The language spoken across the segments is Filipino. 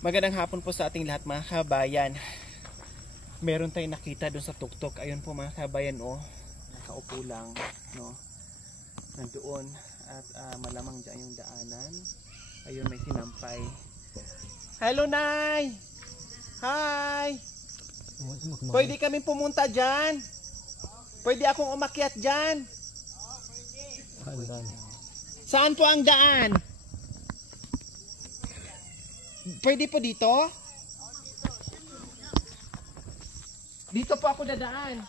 Magandang hapon po sa ating lahat mga kabayan. Meron tayong nakita doon sa tuktok. Ayun po mga kabayan, oh. Nakaupo lang, no. Nandoon at malamang dyan yung daanan. Ayun, may sinampay. Hello, Nay! Hi! Pwede kami pumunta dyan? Pwede akong umakyat dyan? Saan po ang daan? Pwede po dito? Dito po ako dadaan.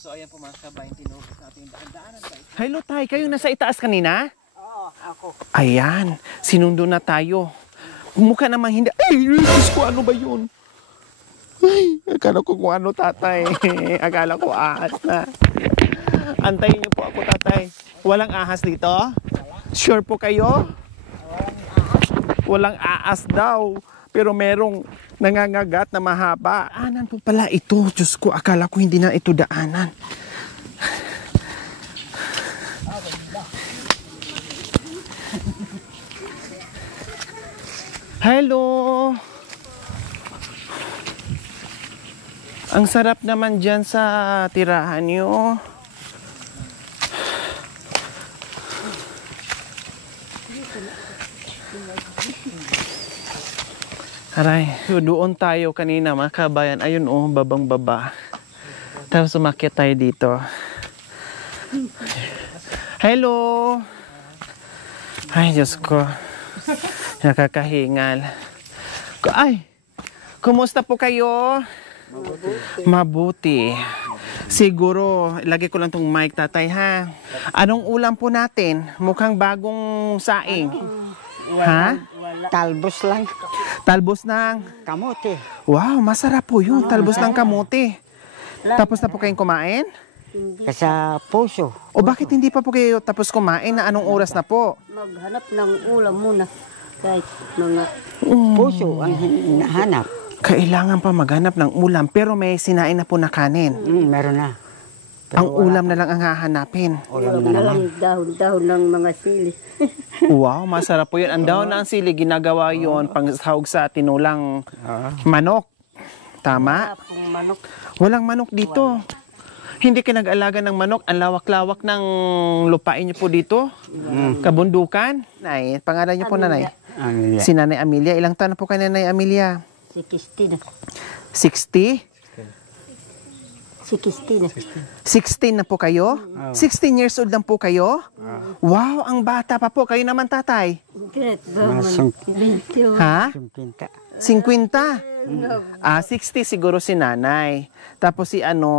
So ayan po mga kabayan, tinubos natin yung daan-daanan ba ito? Hello Tay, kayo nasa itaas kanina? Oo, ako. Ayan, sinundo na tayo. Mukha namang hindi. Ay, Diyos ko, ano ba yun? Ay, akala ko kung ano tatay. Akala ko ahas na. Antayin niyo po ako tatay. Walang ahas dito? Sure po kayo? Walang aas daw, pero merong nangangagat na mahaba. Daanan po pala ito. Diyos ko, akala ko hindi na ito daanan. Hello! Ang sarap naman dyan sa tirahan nyo. Aray, doon tayo kanina mga kabayan. Ayun oh, babang baba. Tapos umakyat tayo dito. Hello! Ay, Diyos ko. Nakakahingal. Ay! Kumusta po kayo? Mabuti. Siguro, ilagay ko lang tong mic tatay ha. Anong ulam po natin? Mukhang bagong saing. Ha? Talbos lang. Talbos ng Kamote. wow, masarap po yun. Talbos ng kamote. Tapos na po kayong kumain? Sa puso. O bakit hindi pa po kayo tapos kumain? Na anong oras na po? Maghanap ng ulam muna. Kahit mga puso ang hinahanap. Kailangan pa maghanap ng ulam. Pero may sinain na po na kanin. Meron na. Ang ulam na lang ang hahanapin. Ulam na lang. Dahon-dahon ng mga sili. Wow, masarap po yun. Ang daon ng sili, ginagawa yun pang sahog sa tinulang manok. Tama? Manok. Walang manok dito. Hindi ka nag-alaga ng manok. Ang lawak-lawak ng lupain niyo po dito. Kabundukan. Nay, pangalan niyo po nanay? Amelia. Si Nanay Amelia. Ilang taon na po kay Nanay Amelia? 60 na. 60? 60 na. 16 na po kayo? 16 years old lang po kayo? Wow, ang bata pa po. Kayo naman tatay? Ha? 50? 60 siguro si nanay. Tapos si 50.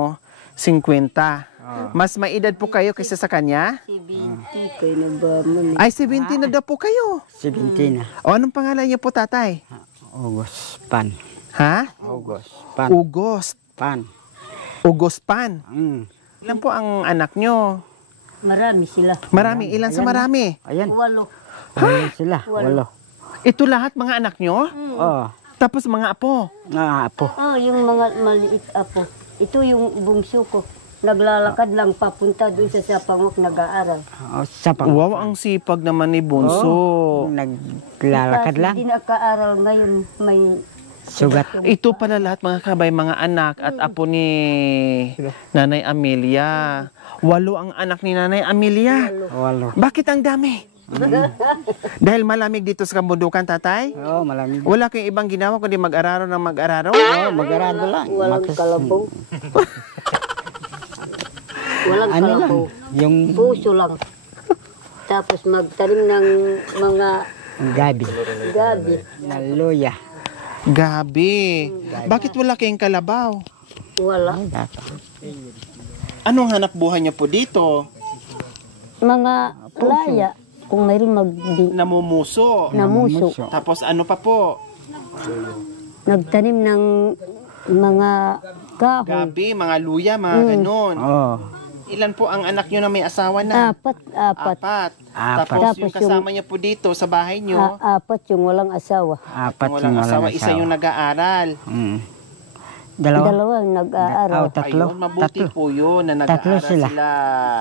Mas may edad po kayo kaysa sa kanya? 70 kayo na ba man? Ay, 70 na daw po kayo. 70 na. O, anong pangalan niyo po tatay? August Pan. Ha? August Pan. August. Pan. August Pan. Ilan po ang anak nyo? Marami sila. Marami. Ilan sa marami? Ayan. 8. Ayan sila. 8. Ito lahat mga anak nyo? Oo. Tapos mga apo? Apo. Yung mga maliit apo. Ito yung bungso ko. Naglalakad lang papunta doon sa Sapangok nag-aaral. Wow, ang sipag naman ni Bunso. Naglalakad lang. Hindi nakaaral ngayon may sugat. Ito pala lahat mga kabay, mga anak at apo ni Nanay Amelia. 8 ang anak ni Nanay Amelia. 8. Bakit ang dami? Dahil malamig dito sa kabundukan, tatay? Oo, malamig. Wala kayong ibang ginawa kundi mag-araro ng mag-araro? Oo, mag-araro lang. Walang kalabaw. Walang kalabaw. Yung puso lang. Tapos magtanim ng mga gabi. Na luya. Gabi. Bakit wala kayong kalabaw? Wala. Anong hanap buhay niyo po dito? Mga laya. Kung mayroon Namumuso. namuso. Tapos ano pa po? Nagtanim ng mga kahoy. Gabi, mga luya, mga ganon. Ilan po ang anak nyo na may asawa na? Apat. Tapos yung kasama niyo po dito sa bahay nyo? Apat yung walang asawa. Walang asawa, isa yung nag-aaral. Dalawa nag-aaral. Tatlo. Ayun, mabuti po yun na Tatlo nag-aaral sila. sila.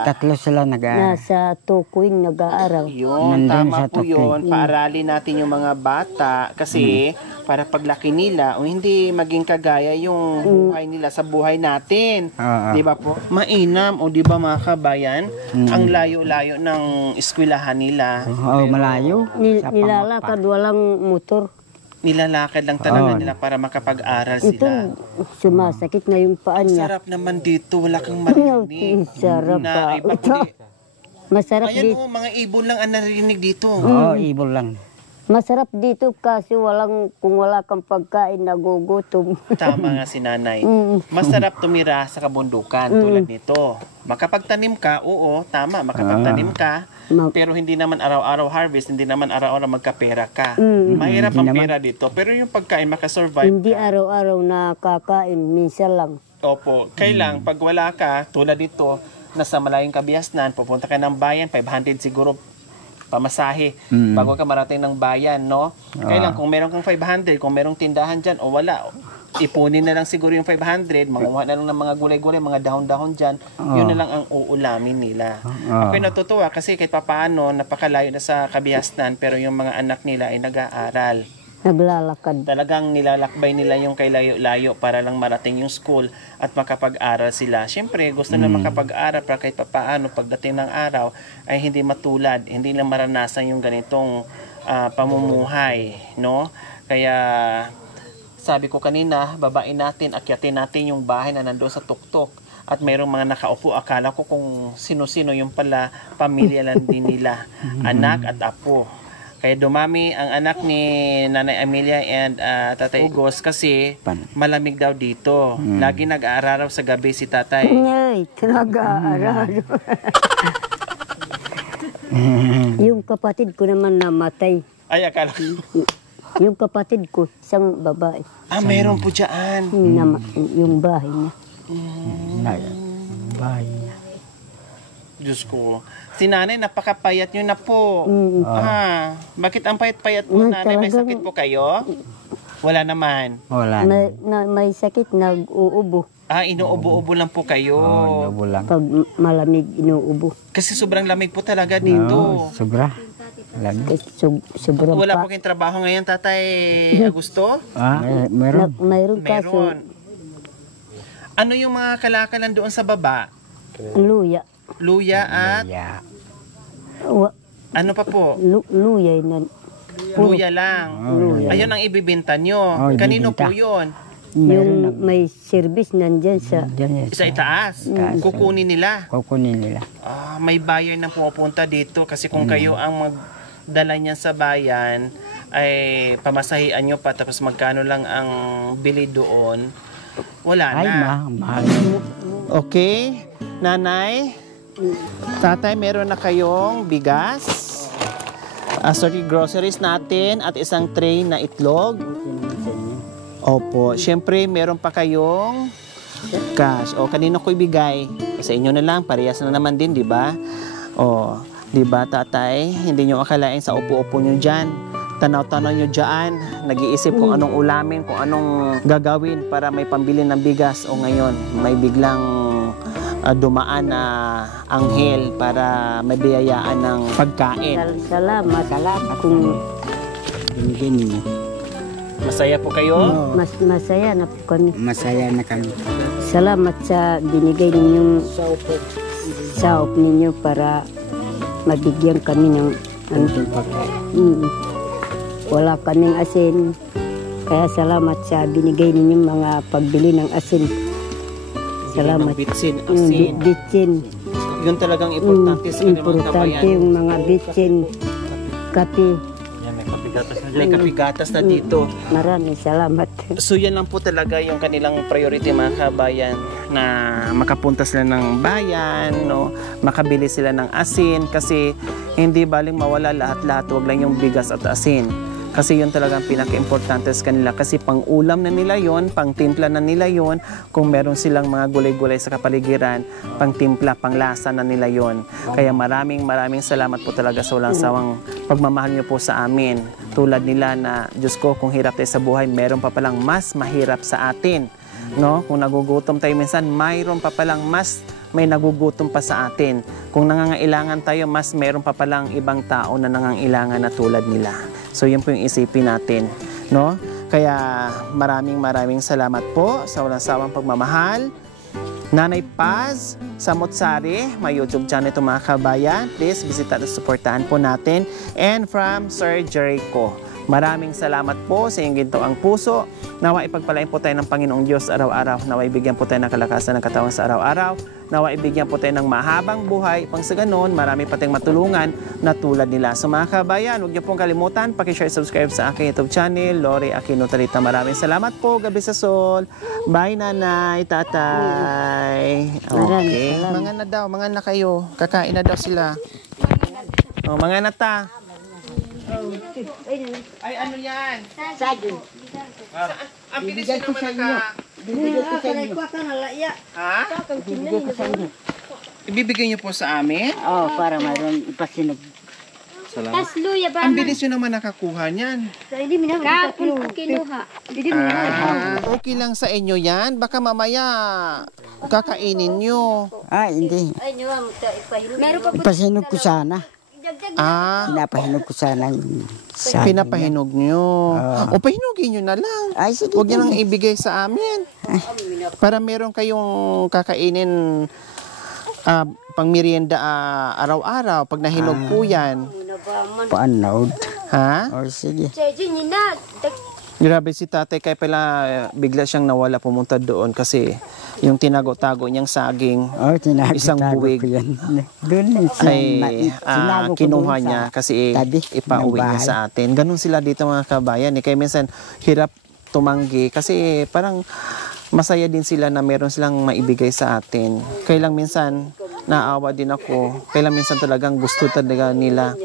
Tatlo sila nag-aaral. Nasa Tukuy nag-aaral. Yun, Nandun tama sa po Tokyo. yun. Paaralin natin yung mga bata kasi para paglaki nila o hindi maging kagaya yung buhay nila sa buhay natin. Oo. Di ba po? Mainam o di ba mga kabayan? Ang layo-layo ng eskwelahan nila. Oo, malayo. Sa Nilalakad, walang motor. Nilalakad lang talaga Oo. nila para makapag-aral Ito, sila. sumasakit na yung paa niya. Sarap naman dito, wala kang marinig. Sarap Na pa. iba kundi. Masarap Ayan dito. mga ibon lang ang narinig dito. Oo, ibon lang. Masarap dito kasi kung wala kang pagkain, nagugutom. Tama nga si nanay. Mm. Masarap tumira sa kabundukan tulad nito. Makapagtanim ka, oo, tama, makapagtanim ka. Pero hindi naman araw-araw harvest, hindi naman araw-araw magkapera ka. Mahirap ang pera dito. Pero yung pagkain, makasurvive Hindi ka. araw-araw nakakain, minsan lang. Opo, kailang pag wala ka, tulad dito, nasa malayong kabiasnan, pupunta ka ng bayan, 500 siguro pamasahe bago ka marating ng bayan, no? Kailang kung meron kang 500, kung merong tindahan dyan o wala, ipunin na lang siguro yung 500, manguha na lang ng mga gulay-gulay, mga dahon-dahon dyan, yun na lang ang uulamin nila. Ako'y natutuwa kasi kahit papaano, napakalayo na sa kabiasnan, pero yung mga anak nila ay nag-aaral. Naglalakad. Talagang nilalakbay nila yung kay layo-layo para lang marating yung school at makapag-aral sila. Siyempre, gusto na makapag-aral para kahit papaano pagdating ng araw ay hindi matulad, hindi na maranasan yung ganitong pamumuhay, no? Kaya sabi ko kanina, babain natin, akyatin natin yung bahay na nandoon sa tuktok at mayroong mga nakaupo. Akala ko kung sino-sino yung pala pamilya lang din nila, anak at apo. Kaya dumami ang anak ni Nanay Amelia and Tatay Ugos kasi malamig daw dito. Lagi nag-aararaw sa gabi si Tatay. Ay, nag-aaral. Yung kapatid ko naman namatay. Ay, akala ko. Yung kapatid ko, isang babae. Meron po dyan. Yung bahay niya. Bahay niya. Diyos ko. Si nanay, napakapayat nyo na po. Bakit ang payat-payat po, nanay? May sakit po kayo? Wala naman. Wala. May sakit, nag-uubo. Inuubo-ubo lang po kayo. Inuubo lang. Pag malamig, inuubo. Kasi sobrang lamig po talaga dito. Sobra. Lamig. Sobrang Wala pa. po kayong trabaho ngayon, Tatay Augusto? Meron. Mayroon kaso, Meron. Ano yung mga kalakalan doon sa baba? luya. Luya at Yeah. ano pa po? Luya na. Luya lang. Luya. Ayun ang ibibenta nyo. Oh, Kanino ibibenta. po yun? Yung may service nandyan sa Diyan Sa itaas. Kukunin nila. kukunin nila. May buyer na pupunta dito kasi kung kayo ang magdala niyan sa bayan, ay pamasahian nyo pa tapos magkano lang ang bili doon, wala Ay, na. mahal. Okay, nanay, tatay, meron na kayong bigas, groceries natin at isang tray na itlog. Opo, syempre meron pa kayong cash. O, kanino ko ibigay? Sa inyo na lang, parehas na naman din, di ba? O, di ba tatay? Hindi nyo akalain sa upo-upo nyo dyan. Tanaw-tanaw nyo dyan. Nag-iisip kung anong ulamin, kung anong gagawin para may pambili ng bigas. O ngayon, may biglang dumaan na anghel para mabiyayaan ng pagkain. salamat. Kung Binigyan niyo. Masaya po kayo? masaya na po kami. Masaya na kami. Salamat sa binigay ninyong saop ninyo para mabigyan kami ng wala kaming asin. Kaya salamat sa binigay ninyong mga pagbili ng asin. Salamat. Bitsin, Yung asin. bitsin. Yun talagang importante sa kanilang Importante kabayan. yung mga bitsin. Kape. May kapigatas na dito. Maraming salamat. So yan lang po talaga yung kanilang priority mga kabayan, na makapunta sila ng bayan, no? Makabili sila ng asin kasi hindi baling mawala lahat-lahat, wag lang yung bigas at asin. Kasi yun talagang pinaka-importante sa kanila kasi pang-ulam na nila yon, pang-timpla na nila yon. Kung meron silang mga gulay-gulay sa kapaligiran, pang-timpla, pang-lasa na nila yon. Kaya maraming salamat po talaga sa walang sawang pagmamahal niyo po sa amin. Tulad nila na, Diyos ko, kung hirap tayo sa buhay, meron pa palang mas mahirap sa atin. no? Kung nagugutom tayo minsan, mayroon pa palang mas may nagugutom pa sa atin. Kung nangangailangan tayo, mas mayroon pa palang ibang tao na nangangailangan na tulad nila. So yun po yung isipin natin, no? Kaya maraming salamat po sa walang sawang pagmamahal. Nanay Paz Samotsari, may YouTube channel ito mga kabayan. Please bisita at supportahan po natin. And from Sir Jericho, maraming salamat po sa inyong gintoang puso. Nawa ipagpalain po tayo ng Panginoong Diyos araw-araw. Nawa ibigyan po tayo ng kalakasan ng katawan sa araw-araw. Nawa ibigyan po tayo ng mahabang buhay. Pang sa ganon, marami pa tayong matulungan na tulad nila. So mga kabayan, huwag niyo pong kalimutan, pakishare, subscribe sa aking YouTube channel, Lori Aquino Talita. Maraming salamat po. Gabi sa Sol. Bye, nanay, tatay. Okay. Mga na daw, mga na kayo. Kakain na daw sila. Oh, mga nata. Ay, ano yan? Saging. Ang bilis nyo naman naka... Ha? Ibibigay niyo po sa amin? Oh, para mayroon ipasinog. Salamat. Luya ba? Ang bilis nyo naman nakakuha niyan. Kapon ko kinuha. Okay lang sa inyo yan. Baka mamaya kakainin nyo. Hindi. Ay, niyo ang ipahinog. Meron pa po. Ipasinog ko sana. Pinapahinog ko sana yung saging. Pinapahinog nyo. O pahinugin nyo na lang. Ay, sige. Huwag nyo nang ibigay sa amin. Para meron kayong kakainin pang merienda araw-araw pag nahinog po yan. Paanood. Ha? O, sige. Grabe si tatay kaya pala bigla siyang nawala pumunta doon kasi yung tinago-tago niyang saging Oh, isang buwig ko yan. Doon ay sinago ko kinuha doon niya sa kasi tabi ipauwi ng niya bahay. sa atin. Ganun sila dito mga kabayan. Kaya minsan hirap tumanggi kasi parang masaya din sila na meron silang maibigay sa atin. Kaya lang minsan naawa din ako. Kaya lang minsan talagang gusto talaga nila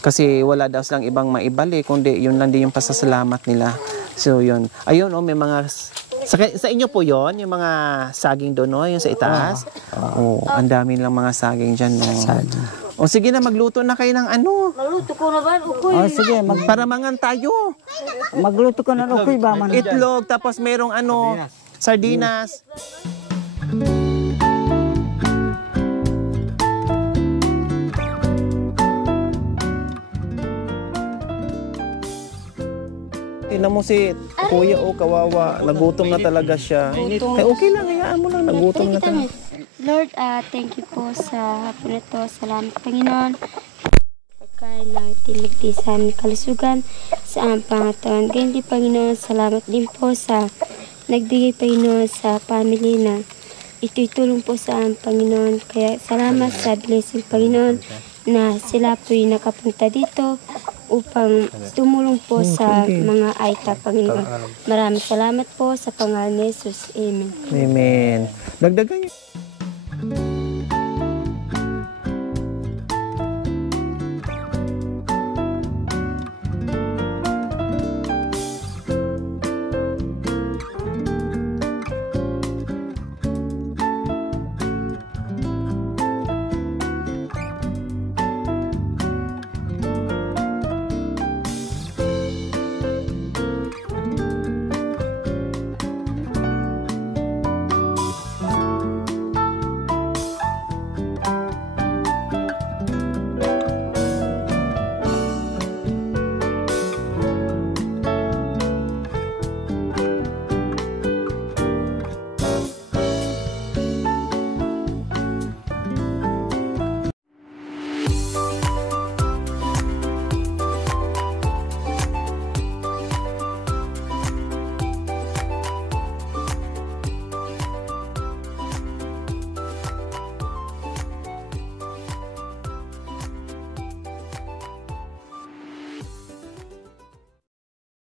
kasi wala daw silang ibang maibalik kundi yun lang din yung pasasalamat nila. So yun. Ayun may mga sa inyo po yon yung mga saging doon, no? Yung sa itaas. Ang dami lang mga saging dyan, no? Saging. O sige na, magluto na kayo ng ano. Maluto ko na ba? Ukoy. Oh, sige. Para mangan tayo. Magluto ko na ukoy ba man? Itlog, tapos merong sardinas. Tingnan mo si Kuya, kawawa. Nagutom na talaga siya. Okay lang, hayaan mo lang. Nagutom na talaga. Lord, thank you po sa hapon na to. Salamat, Panginoon. Pagkain na itinigdi sa aming kalusugan sa aming pangatawan. Ganyan din, Panginoon, salamat din po sa nagbigay, Panginoon, sa family na ito'y tulong po sa aming Panginoon. Kaya salamat sa blessing, Panginoon, na sila po'y nakapunta dito upang tumulong po sa mga Aita, Panginoon. Maraming salamat po sa pangalan ni Jesus. Amen. Amen. Dagdagan niyo.